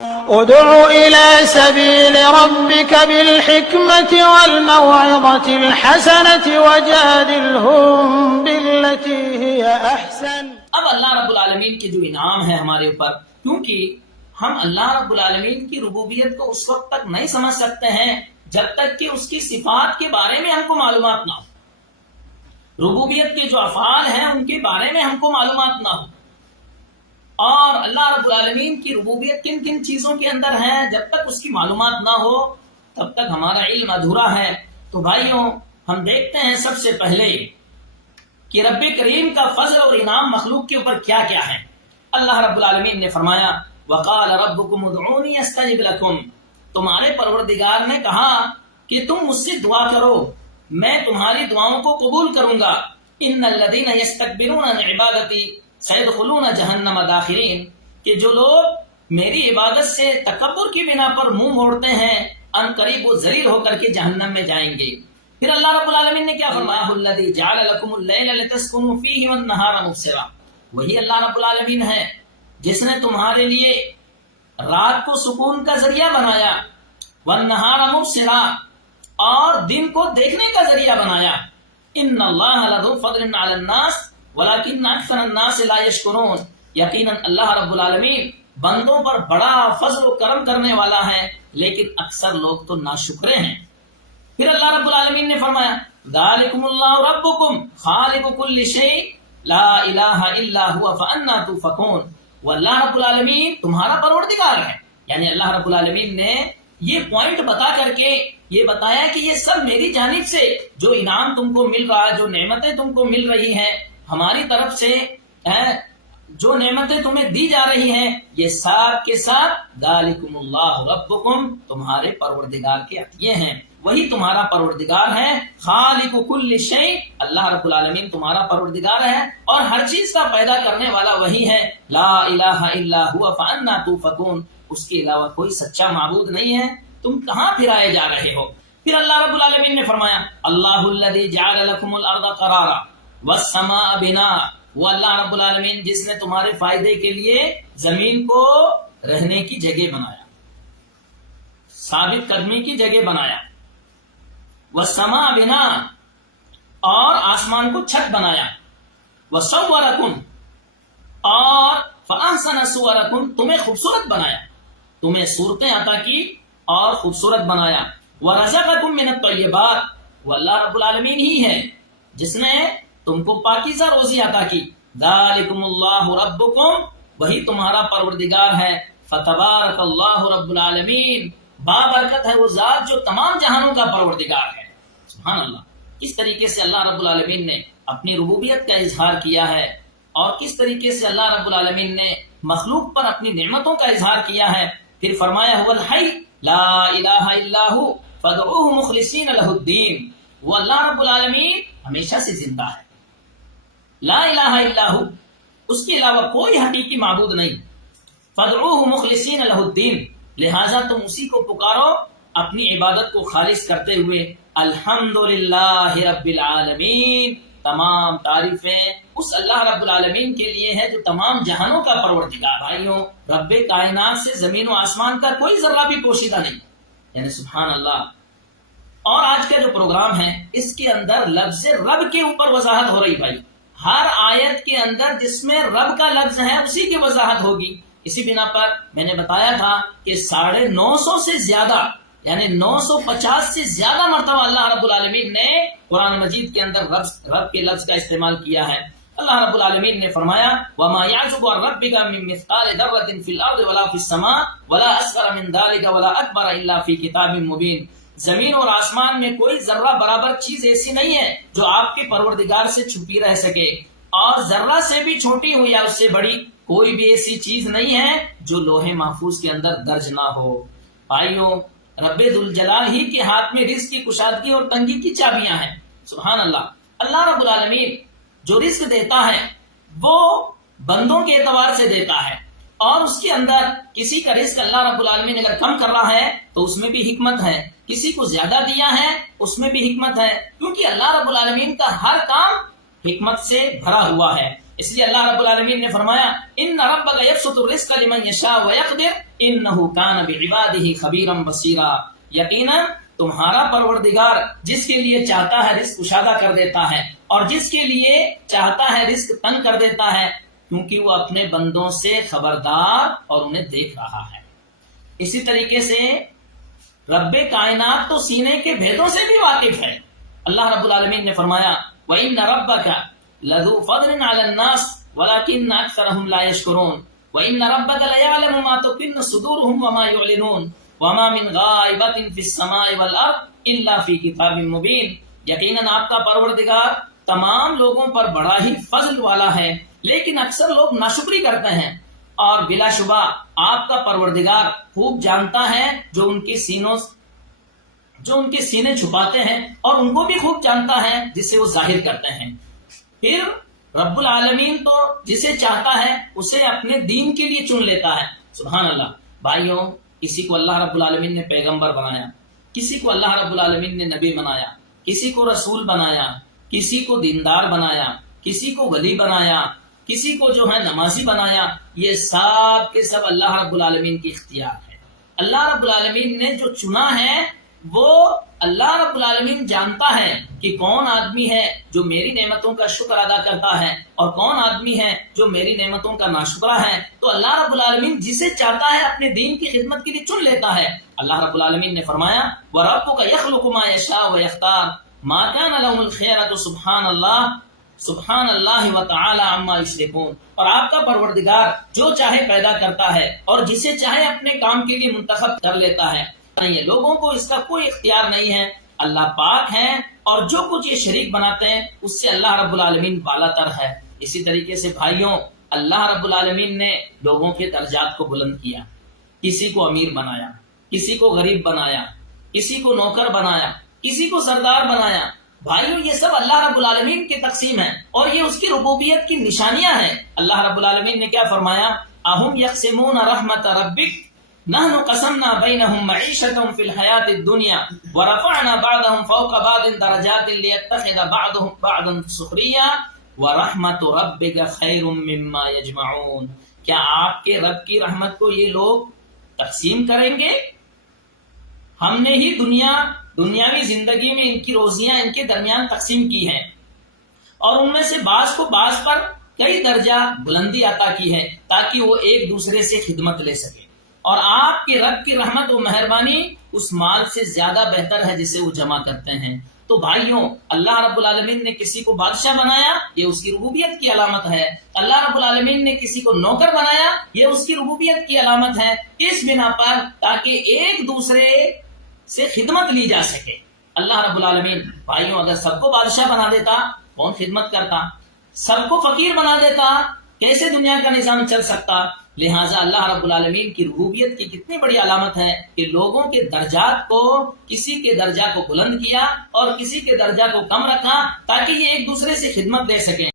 ادع إلى سبيل ربك بالحكمة والموعظة الحسنة وجادلهم بالتي هي أحسن۔ اب اللہ رب العالمین کے جو انعام ہے ہمارے اوپر، کیونکہ ہم اللہ رب العالمین کی ربوبیت کو اس وقت تک نہیں سمجھ سکتے ہیں جب تک کہ اس کی صفات کے بارے میں ہم کو معلومات نہ ہو، ربوبیت کے جو افعال ہیں ان کے بارے میں ہم کو معلومات نہ ہو، اور اللہ رب العالمین کی ربوبیت کن کن چیزوں کے اندر ہے جب تک اس کی معلومات نہ ہو تب تک ہمارا علم ادھورا ہے۔ تو بھائیوں، ہم دیکھتے ہیں سب سے پہلے کہ رب کریم کا فضل اور انعام مخلوق کے اوپر کیا کیا ہے۔ اللہ رب العالمین نے فرمایا وقال ربکم ادعونی استجب لکم، تمہارے پروردگار نے کہا کہ تم مجھ سے دعا کرو، میں تمہاری دعاؤں کو قبول کروں گا۔ ان الذین یستکبرون عن عبادتی سیدخلون جہنم داخرین، کہ جو لوگ میری عبادت سے تکبر کی بنا پر منہ موڑتے ہیں ان قریب وہ ذلیل ہو کر کے جہنم میں جائیں گے۔ پھر اللہ رب العالمین نے کیا فرمایا الذی جعل لکم اللیل لتسکنوا فیہ والنہار مبصرا، وہی اللہ رب العالمین ہے جس نے تمہارے لیے رات کو سکون کا ذریعہ بنایا، والنہار مبصرا، اور دن کو دیکھنے کا ذریعہ بنایا۔ ان اللہ لذو فضل علی الناس ولیکن اکثر الناس لا یشکرون، یقیناً اللہ رب العالمین بندوں پر بڑا فضل و کرم کرنے والا ہے لیکن اکثر لوگ تو ناشکرے ہیں۔ پھر اللہ رب العالمین نے فرمایا ذالکم اللہ ربکم خالق کل شیء لا الہ الا هو فانا تؤفکون، وہ اللہ رب العالمین تمہارا پروردگار ہے، یعنی اللہ رب العالمین نے یہ پوائنٹ بتا کر کے یہ بتایا کہ یہ سب میری جانب سے جو انعام تم کو مل رہا ہے، جو نعمتیں تم کو مل رہی ہیں ہماری طرف سے، جو نعمتیں تمہیں دی جا رہی ہیں، یہ ساتھ کے ساتھ ذالکم اللہ ربکم، تمہارے پروردگار کے عطیے ہیں، وہی تمہارا پروردگار ہے۔ خالق کل شیء، اللہ رب العالمین تمہارا پروردگار ہے اور ہر چیز کا پیدا کرنے والا وہی ہے۔ لا الہ الا هو فانا تؤفکون، اس کے علاوہ کوئی سچا معبود نہیں ہے، تم کہاں پھرائے جا رہے ہو۔ پھر اللہ رب العالمین نے فرمایا اللہ الذی جعل لکم الارض قرارا والسماء بناء، وہ اللہ رب العالمین جس نے تمہارے فائدے کے لیے زمین کو رہنے کی جگہ بنایا، ثابت قدمی کی جگہ بنایا، والسماء بناء، اور آسمان کو چھت بنایا، وصورکم، اور فاحسن صورکم، تمہیں خوبصورت بنایا، تمہیں صورتیں عطا کی اور خوبصورت بنایا، ورزقکم من الطیبات، وہ اللہ رب العالمین ہی ہے جس نے تم کو پاکیزہ روزی عطا کی۔ ذالکم اللہ ربکم، وہی تمہارا پروردگار ہے۔ فتبارک اللہ رب العالمین، بابرکت ہے وہ ذات جو تمام جہانوں کا پروردگار ہے۔ سبحان اللہ، کس طریقے سے اللہ رب العالمین نے اپنی ربوبیت کا اظہار کیا ہے اور کس طریقے سے اللہ رب العالمین نے مخلوق پر اپنی نعمتوں کا اظہار کیا ہے۔ پھر فرمایا هو الحی لا الہ الا هو فادعوه مخلصین لہ الدین، وہ اللہ رب العالمین ہمیشہ سے زندہ ہے، لا الہ الا ہو، اس کے علاوہ کوئی حقیقی معبود نہیں، فادعوہ مخلصین لہ الدین، لہٰذا تم اسی کو پکارو اپنی عبادت کو خالص کرتے ہوئے۔ الحمدللہ رب العالمین، تمام تعریفیں اس اللہ رب العالمین کے لیے ہے جو تمام جہانوں کا پروردگار۔ بھائیوں، رب کائنات سے زمین و آسمان کا کوئی ذرہ بھی پوشیدہ نہیں، یعنی سبحان اللہ۔ اور آج کا جو پروگرام ہے اس کے اندر لفظ رب کے اوپر وضاحت ہو رہی بھائی، ہر آیت کے اندر جس میں رب کا لفظ ہے اسی کی وضاحت ہوگی۔ اسی بنا پر میں نے بتایا تھا کہ 950 سے زیادہ، یعنی 950 سے زیادہ مرتبہ اللہ رب العالمین نے قرآن مجید کے اندر رب کے لفظ کا استعمال کیا ہے۔ اللہ رب العالمین نے فرمایا وَمَا يَعْزُبُ عَنْ رَبِّكَ مِن مِّثْقَالِ ذَرَّةٍ فِي الْأَرْضِ وَلَا فِي السَّمَاءِ وَلَا أَصْغَرَ مِن ذَلِكَ وَلَا أَكْبَرَ إِلَّا فِي كِتَابٍ مُّبِينٍ، زمین اور آسمان میں کوئی ذرہ برابر چیز ایسی نہیں ہے جو آپ کے پروردگار سے چھپی رہ سکے، اور ذرہ سے بھی چھوٹی ہو یا اس سے بڑی کوئی بھی ایسی چیز نہیں ہے جو لوح محفوظ کے اندر درج نہ ہو۔ بھائیوں، رب ذوالجلال ہی کے ہاتھ میں رزق کی کشادگی اور تنگی کی چابیاں ہیں۔ سبحان اللہ، اللہ رب العالمین جو رزق دیتا ہے وہ بندوں کے اعتبار سے دیتا ہے، اور اس کے اندر کسی کا رزق اللہ رب العالمین اگر کم کر رہا ہے تو اس میں بھی حکمت ہے، کسی کو زیادہ دیا ہے اس میں بھی حکمت ہے، کیونکہ اللہ رب العالمین کا ہر کام حکمت سے بھرا ہوا ہے۔ اس لیے اللہ رب العالمین نے فرمایا ان ربک یبسط الرزق لمن یشاء ویقدر انہ کان بعبادہ خبیرا بصیرا، یقینا تمہارا پروردگار جس کے لیے چاہتا ہے رزق کشادہ کر دیتا ہے اور جس کے لیے چاہتا ہے رزق تنگ کر دیتا ہے، کیونکہ وہ اپنے بندوں سے خبردار اور انہیں دیکھ رہا ہے۔ اسی طریقے سے رب کائنات تو سینے کے بھیدوں سے بھی واقف ہے۔ اللہ رب العالمین نے فرمایا وَإِنَّ رَبَّكَ لَذُو فَضْلٍ عَلَى النَّاسِ وَلَكِنَّ أَكْثَرَهُمْ لَا يَشْكُرُونَ وَإِنَّ رَبَّكَ لَيَعْلَمُ مَا تُكِنُّ صُدُورُهُم وَمَا يُعْلِنُونَ وَمَا مِنْ غَائِبَةٍ فِي السَّمَاءِ وَالْأَرْضِ إِلَّا فِي كِتَابٍ مُبِينٍ، یقیناً آپ کا پروردگار تمام لوگوں پر بڑا ہی فضل والا ہے، لیکن اکثر لوگ ناشکری کرتے ہیں، اور بلا شبہ آپ کا پروردگار خوب جانتا ہے جو ان کے سینے چھپاتے ہیں، اور ان کو بھی خوب جانتا ہے جسے وہ ظاہر کرتے ہیں۔ پھر رب العالمین تو جسے چاہتا ہے اسے اپنے دین کے لیے چن لیتا ہے۔ سبحان اللہ۔ بھائیوں، کسی کو اللہ رب العالمین نے پیغمبر بنایا، کسی کو اللہ رب العالمین نے نبی بنایا، کسی کو رسول بنایا، کسی کو دیندار بنایا، کسی کو ولی بنایا، کسی کو جو ہے نمازی بنایا، یہ سب کے سب اللہ رب العالمین کی اختیار ہے۔ اللہ رب العالمین نے جو چنا ہے وہ اللہ رب العالمین جانتا ہے کہ کون آدمی ہے جو میری نعمتوں کا شکر ادا کرتا ہے اور کون آدمی ہے جو میری نعمتوں کا ناشکرا ہے، تو اللہ رب العالمین جسے چاہتا ہے اپنے دین کی خدمت کے لیے چن لیتا ہے۔ اللہ رب العالمین نے فرمایا وَرَبُّكَ يَخْلُقُ مَا يَشَاءُ وَيَخْتَارُ مَا كَانَ لَهُمُ الْخِيَرَةُ سبحان اللہ وتعالی عما یشرکون، اور آپ کا پروردگار جو چاہے پیدا کرتا ہے اور جسے چاہے اپنے کام کے لیے منتخب کر لیتا ہے، لوگوں کو اس کا کوئی اختیار نہیں ہے۔ اللہ پاک ہے، اور جو کچھ یہ شریک بناتے ہیں اس سے اللہ رب العالمین بالا تر ہے۔ اسی طریقے سے بھائیوں، اللہ رب العالمین نے لوگوں کے درجات کو بلند کیا، کسی کو امیر بنایا، کسی کو غریب بنایا، کسی کو نوکر بنایا، کسی کو سردار بنایا۔ بھائیوں، یہ سب اللہ رب العالمین کی تقسیم ہے، اور یہ اس کی ربوبیت کی نشانیاں ہیں۔ اللہ رب العالمین نے کیا فرمایا اَهُمْ يَقْسِمُونَ رَحْمَةَ رَبِّكَ نَحْنُ قَسَمْنَا بَيْنَهُمْ مَعِيشَتَهُمْ فِي الْحَيَاةِ الدُّنْيَا وَرَفَعْنَا بَعْضَهُمْ فَوْقَ بَعْضٍ دَرَجَاتٍ لِيَتَّخِذَ بَعْضُهُم بَعْضًا سُخْرِيًّا وَرَحْمَةُ رَبِّكَ خَيْرٌ مِّمَّا يَجْمَعُونَ، کیا آپ کے رب کی رحمت کو یہ لوگ تقسیم کریں گے؟ ہم نے ہی دنیاوی زندگی میں ان کی روزیاں ان کے درمیان تقسیم کی ہیں، اور ان میں سے بعض کو بعض پر کئی درجہ بلندی عطا کی ہے تاکہ وہ ایک دوسرے سے خدمت لے سکے، اور آپ کے رب کی رحمت و مہربانی اس مال سے زیادہ بہتر ہے جسے وہ جمع کرتے ہیں۔ تو بھائیوں، اللہ رب العالمین نے کسی کو بادشاہ بنایا، یہ اس کی ربوبیت کی علامت ہے۔ اللہ رب العالمین نے کسی کو نوکر بنایا، یہ اس کی ربوبیت کی علامت ہے، اس بنا پر تاکہ ایک دوسرے سے خدمت لی جا سکے۔ اللہ رب العالمین بھائیوں اگر سب کو بادشاہ بنا دیتا کون خدمت کرتا؟ سب کو فقیر بنا دیتا کیسے دنیا کا نظام چل سکتا؟ لہٰذا اللہ رب العالمین کی ربوبیت کی کتنی بڑی علامت ہے کہ لوگوں کے درجات کو، کسی کے درجہ کو بلند کیا اور کسی کے درجہ کو کم رکھا تاکہ یہ ایک دوسرے سے خدمت دے سکیں۔